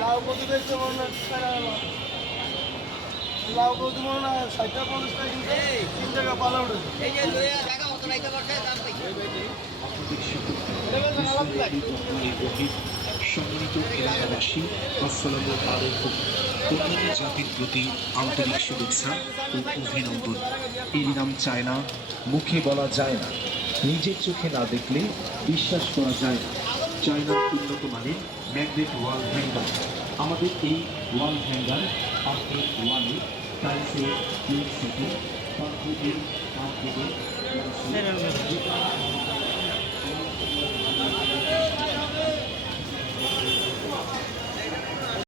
লাউ কত দেখতে মনে লাউ কত মনে না 60-50 টাকা কিনতে 3 টাকা পালা উঠেছে সম্মানিত এলাকাবাসী, আসসালামু আলাইকুম। অন্যান্য জাতির প্রতি আন্তরিক শুভেচ্ছা ও অভিনন্দন। এর নাম চায়না, মুখে বলা যায় না, নিজের চোখে না দেখলে বিশ্বাস করা যায় না। চায়নার উন্নত মানের ম্যাগনেট ওয়াল হ্যাঙ্গার। আমাদের এই ওয়াল হ্যাঙ্গার আপনার ওয়ালে টাইলসে, সিটি, পাথরের, কাঠের,